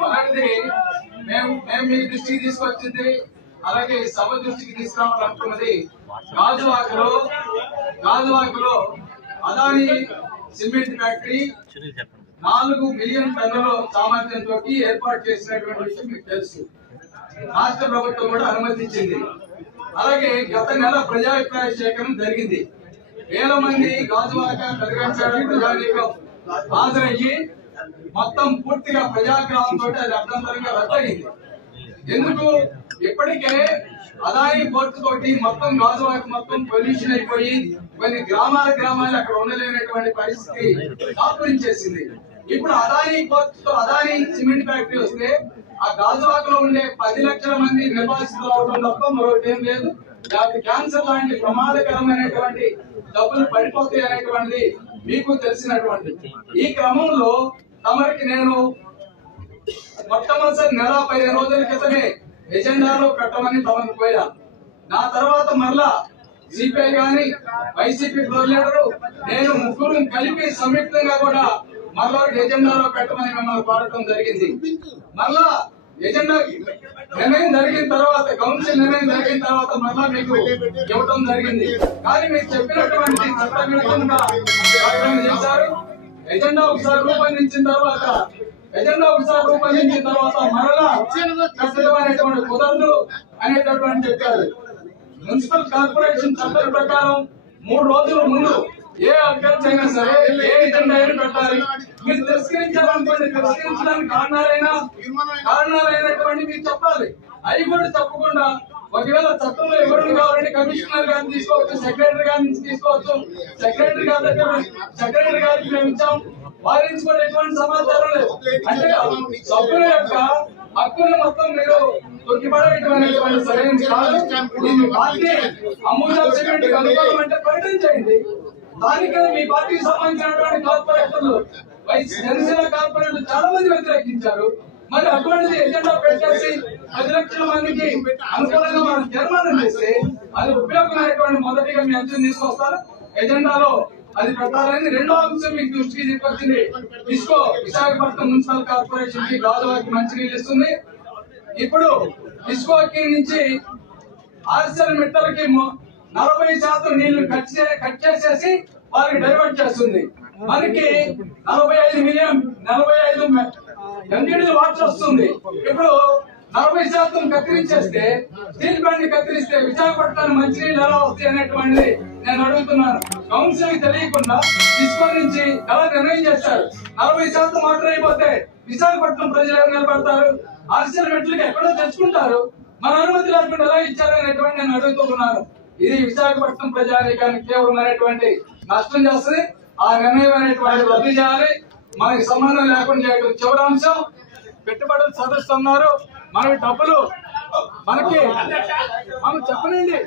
మొదటిది మేము మేము మీ దృష్టికి తీసుకొచ్చింది అలాగే సభ దృష్టికి తీసుకురావాలనుకున్నది గాజువాకలో గాజువాకలో అదాని సిమెంట్ ఫ్యాక్టరీ నాలుగు మిలియన్ టన్నుల సామర్థ్యంతో ఏర్పాటు చేసినటువంటి విషయం మీకు తెలుసు. రాష్ట్ర ప్రభుత్వం కూడా అనుమతించింది. అలాగే గత నెల ప్రజాభిప్రాయ సేకరణ జరిగింది. వేల మంది గాజువాక కలగంచాడు ప్రజానీకం హాజరయ్యి మొత్తం పూర్తిగా ప్రజాగ్రామంతో అది అభ్యంతరంగా రద్దయింది. ఎందుకు? ఇప్పటికే అదాని పోర్టు తోటి మొత్తం గాజువాక మొత్తం పొల్యూషన్ అయిపోయి కొన్ని గ్రామాల గ్రామాలు అక్కడ ఉండలేనటువంటి పరిస్థితి దాపురించేసింది ఇప్పుడు అదాని పోర్టుతో అదాని సిమెంట్ ఫ్యాక్టరీ వస్తే ఆ గాజువాకలో ఉండే పది లక్షల మంది నిర్వాసితులు అవడం తప్ప మరొకటి ఏం లేదు. లేకపోతే క్యాన్సర్ లాంటి ప్రమాదకరమైనటువంటి డబ్బులు పడిపోతాయి అనేటువంటిది మీకు తెలిసినటువంటి ఈ క్రమంలో తమరికి నేను మొట్టమొదటి నెల పదిహేను రోజుల క్రితమే ఎజెండాలో పెట్టమని తమను పోయా నా తర్వాత మరలా సిపిఐ గాని వైసీపీ ఫ్లోర్ లీడరు నేను ముగ్గురు కలిపి సంయుక్తంగా కూడా మరలా ఎజెండాలో పెట్టమని మిమ్మల్ని కోరటం జరిగింది. మరలా ఎజెండా నిర్ణయం జరిగిన తర్వాత కౌన్సిల్ నిర్ణయం జరిగిన తర్వాత మరలా మీకు ఇవ్వటం జరిగింది. కానీ మీరు చెప్పినటువంటి చట్ట చేశారు. ఎజెండా ఒకసారి రూపొందించిన తర్వాత ఎజెండా ఒకసారి రూపొందించిన తర్వాత మరలా కుదరదు అనేటటువంటి చెప్పారు. మున్సిపల్ కార్పొరేషన్ చట్టం ప్రకారం మూడు రోజుల ముందు ఏ అభ్యర్థి అయినా సరే ఏ ఎజెండా అయినా పెట్టాలి. మీరు తిరస్కరించాలనుకోండి తిరస్కరించడానికి కారణాలైనా కారణాలైనటువంటి మీరు చెప్పాలి. అవి కూడా తప్పకుండా ఒకవేళ చట్టంలో ఎవరిని కావాలంటే కమిషనర్ గారిని తీసుకోవచ్చు సెక్రటరీ గారిని తీసుకోవచ్చు. సెక్రటరీ గారి దగ్గర సెక్రటరీ గారికి మేము ఇచ్చాం. వారి నుంచి కూడా ఎటువంటి సమాచారం లేదు. అంటే సభ్యుల యొక్క హక్కులు మొత్తం మీరు తొక్కిపడేయడం అనేటువంటి కాదు. మీ పార్టీ అమూల్య సిమెంట్ అనుకూలం మీ పార్టీకి సంబంధించినటువంటి కార్పొరేటర్లు వైస్ జనసేన కార్పొరేటర్లు చాలా మంది వ్యతిరేకించారు. మరి అటువంటి ఎజెండా పెట్టేసి పది లక్షల మందికి అనుకూలంగా మనం తీర్మానం చేస్తే అది ఉపయోగమైనటువంటి మొదటిగా మీ అంచనా తీసుకొస్తారు. ఎజెండాలో అది పెట్టాలని రెండో అంశం మీకు దృష్టికి తీసుకొచ్చింది. ఇస్కో విశాఖపట్నం మున్సిపల్ కార్పొరేషన్కి గాజువాకి మంచినీళ్ళు ఇస్తుంది. ఇప్పుడు ఇస్కోకి నుంచి ఆర్సెల్ మిట్టలకి నలభై శాతం నీళ్ళు కట్ చే- కట్ చేసేసి వారికి డైవర్ట్ చేస్తుంది. మనకి నలభై ఐదు మిలియన్ నలభై ఐదు ఎంజీడీ వాటర్ వస్తుంది. ఇప్పుడు నలభై శాతం కత్తిరించేస్తే స్టీల్ బ్యాండ్ కత్తిరిస్తే విశాఖపట్నం మంచినీళ్ళు ఎలా వస్తాయి అనేటువంటిది నేను అడుగుతున్నాను. కౌన్సిల్ తెలియకుండా ఇస్కో నుంచి ఎలా నిర్ణయం చేస్తారు? నలభై శాతం వాటర్ అయిపోతే విశాఖపట్నం ప్రజలు ఎవరు నిలబడతారు? ఆర్సీఎల్ మెట్లకి ఎక్కడో తెచ్చుకుంటారు మన అనుమతి లేకుండా ఎలా ఇచ్చారు అనేటువంటి నేను అడుగుతున్నాను ఇది విశాఖపట్నం ప్రజానీకానికి తీవ్రమైనటువంటి నష్టం చేస్తుంది. ఆ నిర్ణయం అనేటువంటి రద్దు చేయాలి. మనకి సంబంధం లేకుండా చేయడం చివరి అంశం. పెట్టుబడులు సదస్సున్నారు మనకి డబ్బులు. మనకి మనం చెప్పనండి